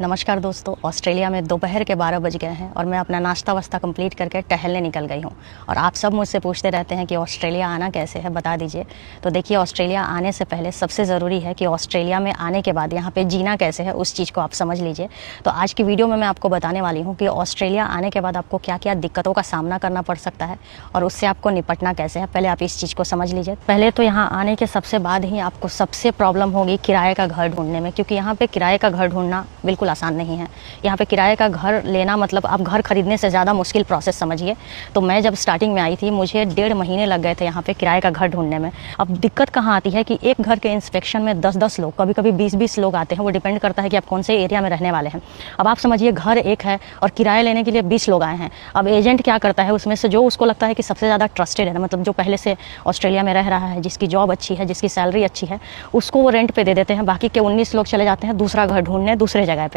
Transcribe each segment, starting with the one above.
नमस्कार दोस्तों। ऑस्ट्रेलिया में दोपहर के 12 बज गए हैं और मैं अपना नाश्ता वास्ता कंप्लीट करके टहलने निकल गई हूँ। और आप सब मुझसे पूछते रहते हैं कि ऑस्ट्रेलिया आना कैसे है, बता दीजिए। तो देखिए, ऑस्ट्रेलिया आने से पहले सबसे ज़रूरी है कि ऑस्ट्रेलिया में आने के बाद यहाँ पे जीना कैसे है, उस चीज़ को आप समझ लीजिए। तो आज की वीडियो में मैं आपको बताने वाली हूँ कि ऑस्ट्रेलिया आने के बाद आपको क्या क्या दिक्कतों का सामना करना पड़ सकता है और उससे आपको निपटना कैसे है। पहले आप इस चीज़ को समझ लीजिए। पहले तो यहाँ आने के सबसे बाद ही आपको सबसे प्रॉब्लम होगी किराए का घर ढूंढने में, क्योंकि यहाँ पे किराए का घर ढूंढना बिल्कुल आसान नहीं है। यहाँ पे किराए का घर लेना मतलब आप घर खरीदने से ज़्यादा मुश्किल प्रोसेस समझिए। तो मैं जब स्टार्टिंग में आई थी, मुझे 1.5 महीने लग गए थे यहाँ पे किराए का घर ढूंढने में। अब दिक्कत कहाँ आती है कि एक घर के इंस्पेक्शन में 10-10 लोग, कभी कभी 20-20 लोग आते हैं। वो डिपेंड करता है कि आप कौन से एरिया में रहने वाले हैं। अब आप समझिए, घर एक है और किराया लेने के लिए 20 लोग आए हैं। अब एजेंट क्या करता है, उसमें से जो उसको लगता है कि सबसे ज़्यादा ट्रस्टेड है, मतलब जो पहले से ऑस्ट्रेलिया में रह रहा है, जिसकी जॉब अच्छी है, जिसकी सैलरी अच्छी है, उसको वो रेंट पे दे देते हैं। बाकी के 19 लोग चले जाते हैं दूसरा घर ढूंढने दूसरे जगह पे।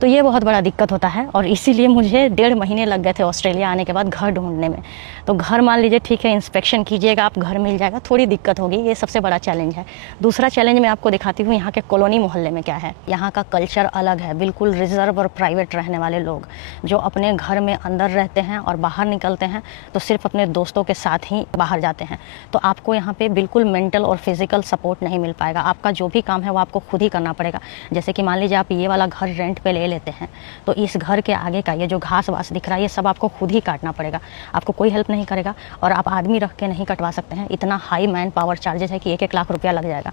तो ये बहुत बड़ा दिक्कत होता है और इसीलिए मुझे 1.5 महीने लग गए थे ऑस्ट्रेलिया आने के बाद घर ढूंढने में। तो घर मान लीजिए ठीक है, इंस्पेक्शन कीजिएगा, आप घर मिल जाएगा, थोड़ी दिक्कत होगी, ये सबसे बड़ा चैलेंज है। दूसरा चैलेंज मैं आपको दिखाती हूँ यहाँ के कॉलोनी मोहल्ले में क्या है। यहाँ का कल्चर अलग है, बिल्कुल रिजर्व और प्राइवेट रहने वाले लोग जो अपने घर में अंदर रहते हैं और बाहर निकलते हैं तो सिर्फ अपने दोस्तों के साथ ही बाहर जाते हैं। तो आपको यहाँ पे बिल्कुल मेंटल और फिजिकल सपोर्ट नहीं मिल पाएगा। आपका जो भी काम है वो आपको खुद ही करना पड़ेगा। जैसे कि मान लीजिए आप ये वाला घर रेंट पे ले लेते हैं, तो इस घर के आगे का ये जो घास वास दिख रहा है, ये सब आपको खुद ही काटना पड़ेगा। आपको कोई हेल्प नहीं करेगा और आप आदमी रख के नहीं कटवा सकते हैं। इतना हाई मैन पावर चार्जेस है कि 1-1 लाख रुपया लग जाएगा।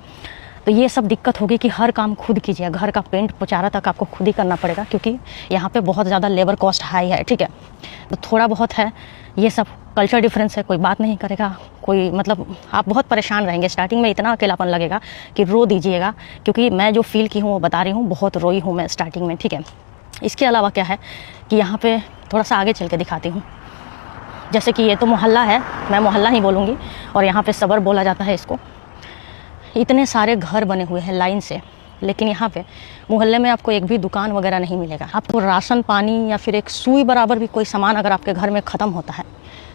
तो ये सब दिक्कत होगी कि हर काम खुद कीजिए। घर का पेंट पोचारा तक आपको खुद ही करना पड़ेगा, क्योंकि यहाँ पे बहुत ज़्यादा लेबर कॉस्ट हाई है। ठीक है, तो थोड़ा बहुत है, ये सब कल्चर डिफरेंस है, कोई बात नहीं करेगा, कोई मतलब आप बहुत परेशान रहेंगे। स्टार्टिंग में इतना अकेलापन लगेगा कि रो दीजिएगा, क्योंकि मैं जो फील की हूँ वो बता रही हूँ, बहुत रोई हूँ मैं स्टार्टिंग में। ठीक है, इसके अलावा क्या है कि यहाँ पे थोड़ा सा आगे चल के दिखाती हूँ। जैसे कि ये तो मोहल्ला है, मैं मोहल्ला ही बोलूँगी, और यहाँ पे सबर बोला जाता है इसको। इतने सारे घर बने हुए हैं लाइन से, लेकिन यहाँ पे मोहल्ले में आपको एक भी दुकान वगैरह नहीं मिलेगा। आपको राशन पानी या फिर एक सुई बराबर भी कोई सामान अगर आपके घर में ख़त्म होता है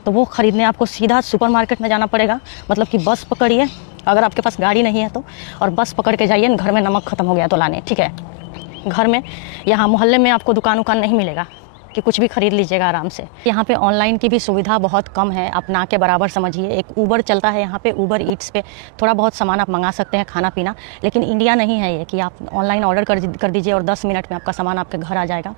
तो वो ख़रीदने आपको सीधा सुपरमार्केट में जाना पड़ेगा। मतलब कि बस पकड़िए, अगर आपके पास गाड़ी नहीं है तो, और बस पकड़ के जाइए, घर में नमक ख़त्म हो गया तो लाने। ठीक है, घर में यहाँ मोहल्ले में आपको दुकान उकान नहीं मिलेगा कि कुछ भी खरीद लीजिएगा आराम से। यहाँ पे ऑनलाइन की भी सुविधा बहुत कम है, आप ना के बराबर समझिए। एक ऊबर चलता है यहाँ पे, ऊबर ईट्स पे थोड़ा बहुत सामान आप मंगा सकते हैं, खाना पीना। लेकिन इंडिया नहीं है ये कि आप ऑनलाइन ऑर्डर कर दीजिए और 10 मिनट में आपका सामान आपके घर आ जाएगा।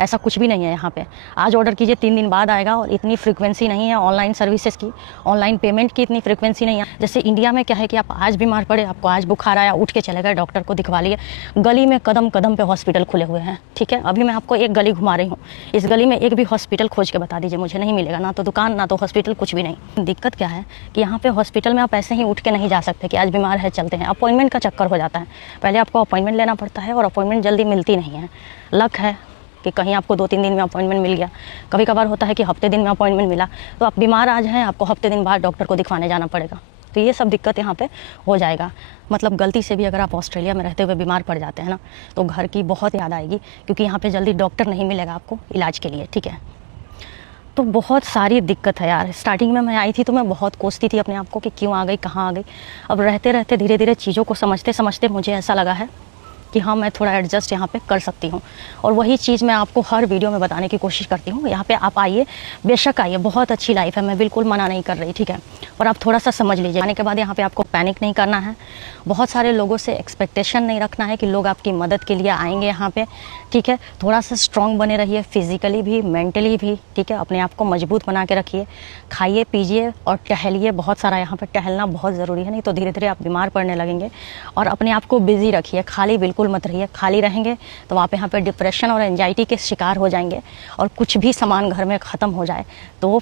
ऐसा कुछ भी नहीं है यहाँ पे। आज ऑर्डर कीजिए 3 दिन बाद आएगा, और इतनी फ्रीक्वेंसी नहीं है ऑनलाइन सर्विसेज की, ऑनलाइन पेमेंट की इतनी फ्रीक्वेंसी नहीं है। जैसे इंडिया में क्या है कि आप आज बीमार पड़े, आपको आज बुखार आया, उठ के चले गए डॉक्टर को दिखवा लिए। गली में कदम कदम पे हॉस्पिटल खुले हुए हैं। ठीक है, अभी मैं आपको एक गली घुमा रही हूँ, इस गली में एक भी हॉस्पिटल खोज के बता दीजिए, मुझे नहीं मिलेगा। ना तो दुकान, ना तो हॉस्पिटल, कुछ भी नहीं। दिक्कत क्या है कि यहाँ पे हॉस्पिटल में आप ऐसे ही उठ के नहीं जा सकते कि आज बीमार है चलते हैं। अपॉइंटमेंट का चक्कर हो जाता है, पहले आपको अपॉइंटमेंट लेना पड़ता है और अपॉइंटमेंट जल्दी मिलती नहीं है। लक है कि कहीं आपको 2-3 दिन में अपॉइंटमेंट मिल गया। कभी कभार होता है कि हफ्ते दिन में अपॉइंटमेंट मिला, तो आप बीमार आज हैं, आपको हफ्ते दिन बाद डॉक्टर को दिखवाने जाना पड़ेगा। तो ये सब दिक्कत यहाँ पे हो जाएगा। मतलब गलती से भी अगर आप ऑस्ट्रेलिया में रहते हुए बीमार पड़ जाते हैं ना, तो घर की बहुत याद आएगी, क्योंकि यहाँ पे जल्दी डॉक्टर नहीं मिलेगा आपको इलाज के लिए। ठीक है, तो बहुत सारी दिक्कत है यार। स्टार्टिंग में मैं आई थी तो मैं बहुत कोसती थी अपने आप को कि क्यों आ गई, कहाँ आ गई। अब रहते रहते धीरे धीरे चीज़ों को समझते समझते मुझे ऐसा लगा है कि हाँ, मैं थोड़ा एडजस्ट यहाँ पे कर सकती हूँ। और वही चीज़ मैं आपको हर वीडियो में बताने की कोशिश करती हूँ। यहाँ पे आप आइए, बेशक आइए, बहुत अच्छी लाइफ है, मैं बिल्कुल मना नहीं कर रही। ठीक है, और आप थोड़ा सा समझ लीजिए। आने के बाद यहाँ पे आपको पैनिक नहीं करना है, बहुत सारे लोगों से एक्सपेक्टेशन नहीं रखना है कि लोग आपकी मदद के लिए आएंगे यहाँ पे। ठीक है, थोड़ा सा स्ट्रॉन्ग बने रहिए, फिजिकली भी मेंटली भी। ठीक है, अपने आप को मजबूत बना के रखिए, खाइए पीजिए और टहलिए बहुत सारा। यहाँ पर टहलना बहुत ज़रूरी है, नहीं तो धीरे धीरे आप बीमार पड़ने लगेंगे। और अपने आप को बिजी रखिए, खाली बिल्कुल मत रहिए। खाली रहेंगे तो आप यहाँ पे डिप्रेशन और एंजाइटी के शिकार हो जाएंगे, और कुछ भी सामान घर में ख़त्म हो जाए तो